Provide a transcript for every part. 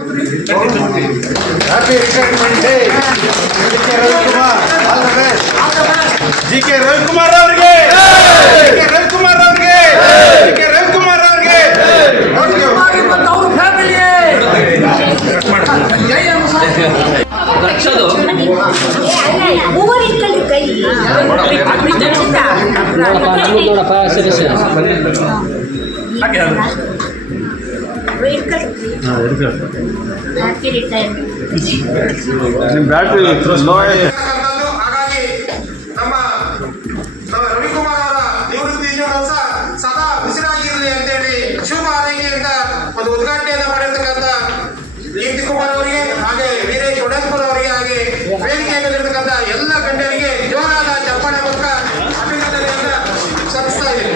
Happy retirement day. G.K. Ravikumar, all the best. G.K. Ravikumar ಅವರಿಗೆ G.K. Ravikumar ಅವರಿಗೆ G.K. Ravikumar ಅವರಿಗೆ ಅವ್ರ family ರಕ್ಷದು ನೋಡಪ್ಪ ಸದಸ್ಯ ಬ್ಯಾಟ್ರಿ ಹಾಗಾಗಿ ನಮ್ಮ ರವಿಕುಮಾರ್ ಅವರ ನಿವೃತ್ತಿ ಜೀವನ ಸದಾ ಉಸಿರಾಗಿರಲಿ ಅಂತೇಳಿ ಶುಭ ಆರೈಕೆಯಿಂದ ಒಂದು ಉದ್ಘಾಟನೆಯನ್ನು ಮಾಡಿರ್ತಕ್ಕಂಥ ಕೀರ್ತಿ ಕುಮಾರ್ ಅವರಿಗೆ ಹಾಗೆ ವೀರೇಶ್ ಒಡೆಸ್ಪುರ್ ಅವರಿಗೆ ಹಾಗೆ ವೇದಿಕೆಯಲ್ಲಿರ್ತಕ್ಕಂಥ ಎಲ್ಲ ಗಣ್ಯರಿಗೆ ಜೋರಾದ ಚಪ್ಪಾಳೆ ಮೂಲಕ ಅಭಿನಂದನೆಯನ್ನ ಸಲ್ಲಿಸ್ತಾ ಇದ್ದೀನಿ.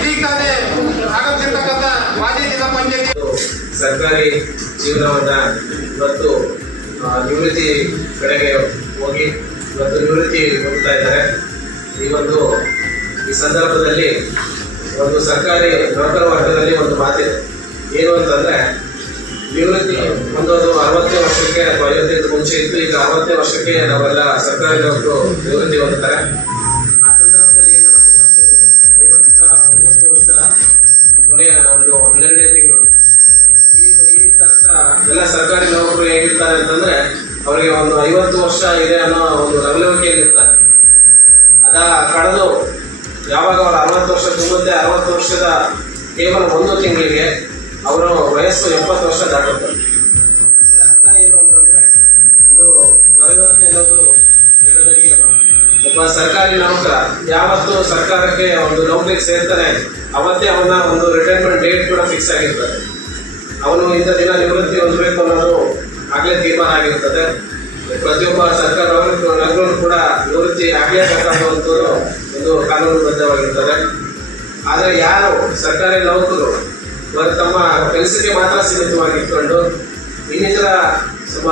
ಇದೀಗ ಆಗಮಿಸಿರ್ತಕ್ಕಂಥ ಮಾಜಿ ಜಿಲ್ಲಾ ಪಂಚಾಯತಿ ಸರ್ಕಾರಿ ಜೀವನವನ್ನ ಇವತ್ತು ನಿವೃತ್ತಿ ಕಡೆಗೆ ಹೋಗಿ ಇವತ್ತು ನಿವೃತ್ತಿ ಹೊಂದುತ್ತಾ ಇದ್ದಾರೆ. ಈ ಸಂದರ್ಭದಲ್ಲಿ ಒಂದು ಸರ್ಕಾರಿ ನೌಕರ ವರ್ಗದಲ್ಲಿ ಒಂದು ಮಾತಿದೆ, ಏನು ಅಂತಂದ್ರೆ ನಿವೃತ್ತಿ ಹೊಂದೋದು 60ನೇ ವರ್ಷಕ್ಕೆ ಅಥವಾ 55 ಮುಂಚೆ ಇತ್ತು. ಈಗ 60ನೇ ವರ್ಷಕ್ಕೆ ನಾವೆಲ್ಲ ಸರ್ಕಾರಿ ನೌಕರು ನಿವೃತ್ತಿ ಹೊಂದುತ್ತಾರೆ. ಆ ಸಂದರ್ಭದಲ್ಲಿ ಏನು 59 ವರ್ಷ ಕೊನೆಯ ಒಂದು 12ನೇ ತಿಂಗಳು ಈ ತನಕ ಎಲ್ಲ ಸರ್ಕಾರಿ ನೌಕರು ಹೇಗಿರ್ತಾರೆ ಅಂತಂದ್ರೆ ಅವರಿಗೆ ಒಂದು 50 ವರ್ಷ ಇದೆ ಅನ್ನೋ ಒಂದು ಲವಲವಿಕೆಯಲ್ಲಿರ್ತಾರೆ. ಕಳೆದು ಯಾವಾಗ ಅವರು 60 ವರ್ಷ ತುಂಬುತ್ತೆ, 60 ವರ್ಷದ ಕೇವಲ 1 ತಿಂಗಳಿಗೆ ಅವರ ವಯಸ್ಸು 70 ವರ್ಷ ದಾಟುತ್ತಾರೆ. ಅರ್ಥ ಏನು ಅಂತಂದ್ರೆ ಒಬ್ಬ ಸರ್ಕಾರಿ ನೌಕರ ಯಾವತ್ತು ಸರ್ಕಾರಕ್ಕೆ ಒಂದು ನೌಕರಿಗೆ ಸೇರ್ತಾನೆ ಅವತ್ತೇ ಅವನ ಒಂದು ರಿಟೈರ್ಮೆಂಟ್ ಡೇಟ್ ಕೂಡ ಫಿಕ್ಸ್ ಆಗಿರ್ತದೆ. ಅವನು ಇಂಥ ದಿನ ನಿವೃತ್ತಿ ಹೊಂದಬೇಕು ಅನ್ನೋದು ಆಗ್ಲೇ ತೀರ್ಮಾನ ಆಗಿರ್ತದೆ. ಪ್ರತಿಯೊಬ್ಬ ಸರ್ಕಾರ ನೌಕರರು ಕೂಡ ನಿವೃತ್ತಿ ಆಗಲೇಬೇಕಾಗುವಂಥದ್ದು ಒಂದು ಕಾನೂನುಬದ್ಧವಾಗಿರ್ತದೆ. ಆದರೆ ಯಾರು ಸರ್ಕಾರಿ ನೌಕರರು ತಮ್ಮ ಕೆಲಸಕ್ಕೆ ಮಾತ್ರ ಸೀಮಿತವಾಗಿಟ್ಕೊಂಡು ಇನ್ನಿತರ ನಮ್ಮ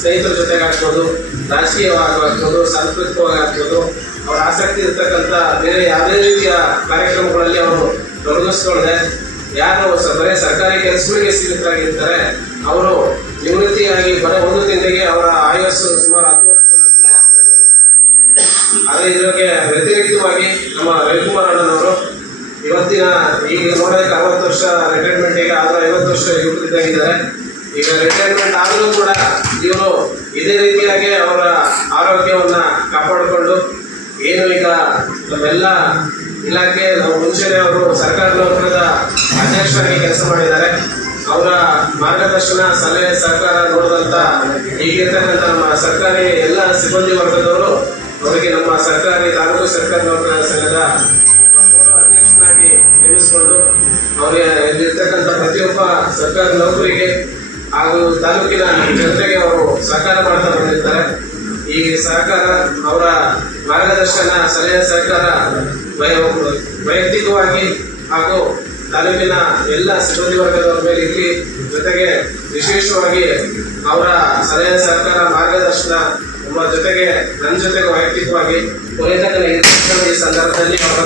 ಸ್ನೇಹಿತರ ಜೊತೆಗೆ ಆಗ್ಬೋದು, ರಾಜಕೀಯವಾಗಬಹುದು, ಸಾಂಸ್ಕೃತಿಕವಾಗಬಹುದು, ಅವರ ಆಸಕ್ತಿ ಇರ್ತಕ್ಕಂಥ ಬೇರೆ ಯಾವುದೇ ರೀತಿಯ ಕಾರ್ಯಕ್ರಮಗಳಲ್ಲಿ ಅವರು ತೊಡಗಿಸ್ಕೊಳ್ಳದೆ ಯಾರು ಬರೀ ಸರ್ಕಾರಿ ಕೆಲಸಗಳಿಗೆ ಸೀಮಿತರಾಗಿರ್ತಾರೆ ಅವರು ನಿವೃತ್ತಿಯಾಗಿ ಬರೀ 1 ತಿಂಗಳಿಗೆ ಅವರ ಆಯಸ್ಸು ಸುಮಾರು 10 ವರ್ಷಗಳಲ್ಲಿ ಆದರೆ ಇದಕ್ಕೆ ವ್ಯತಿರಿಕ್ತವಾಗಿ ನಮ್ಮ ರವಿಕುಮಾರ್ ಅಣ್ಣನವರು ಇವತ್ತಿನ ಈಗ ನೋಡೋದಕ್ಕೆ 60 ವರ್ಷ ರಿಟೈರ್ಮೆಂಟ್ ಈಗ ಆದರೂ 50 ವರ್ಷ ನಿವೃತ್ತಿಯಾಗಿದ್ದಾರೆ. ಈಗ ರಿಟೈರ್ಮೆಂಟ್ ಆದರೂ ಕೂಡ ಇವರು ಇದೇ ರೀತಿಯಾಗಿ ಅವರ ಆರೋಗ್ಯವನ್ನ ಕಾಪಾಡಿಕೊಂಡು ಏನು ಈಗ ನಮ್ಮೆಲ್ಲ ಇಲಾಖೆ ಮುಂಚೆನೆ ಅವರು ಸರ್ಕಾರ ನೌಕರದ ಅಧ್ಯಕ್ಷರಾಗಿ ಕೆಲಸ ಮಾಡಿದ್ದಾರೆ. ಅವರ ಮಾರ್ಗದರ್ಶನ ಸಲಹೆ ಸಹಕಾರ ನೋಡಿದಂತ ಈಗಿರ್ತಕ್ಕಂಥ ನಮ್ಮ ಸರ್ಕಾರಿ ಎಲ್ಲ ಸಿಬ್ಬಂದಿ ವರ್ಗದವರು ಅವರಿಗೆ ನಮ್ಮ ಸರ್ಕಾರಿ ತಾಲೂಕು ಸರ್ಕಾರಿ ನೌಕರರ ಸಂಘದ ಅಧ್ಯಕ್ಷನಾಗಿ ನೇಮಿಸಿಕೊಂಡು ಅವರಿಗೆ ಇಲ್ಲಿರ್ತಕ್ಕಂಥ ಪ್ರತಿಯೊಬ್ಬ ಸರ್ಕಾರಿ ನೌಕರಿಗೆ ಹಾಗೂ ತಾಲೂಕಿನ ಜನತೆಗೆ ಅವರು ಸಹಕಾರ ಮಾಡ್ತಾ ಬಂದಿರ್ತಾರೆ. ಈ ಸಹಕಾರ ಅವರ ಮಾರ್ಗದರ್ಶನ ಸಲಹೆ ಸಹಕಾರ ವೈಯಕ್ತಿಕವಾಗಿ ಹಾಗೂ ತಾಲೂಕಿನ ಎಲ್ಲ ಸಿಬ್ಬಂದಿ ವರ್ಗದವರ ಮೇಲೆ ಇರಲಿ. ಜೊತೆಗೆ ವಿಶೇಷವಾಗಿ ಅವರ ಸಲಹೆ ಸಹಕಾರ ಮಾರ್ಗದರ್ಶನ ನಮ್ಮ ಜೊತೆಗೆ ನನ್ನ ಜೊತೆಗೆ ವೈಯಕ್ತಿಕವಾಗಿ ಕೊನೆತನ ಈ ಸಂದರ್ಭದಲ್ಲಿ ಅವರ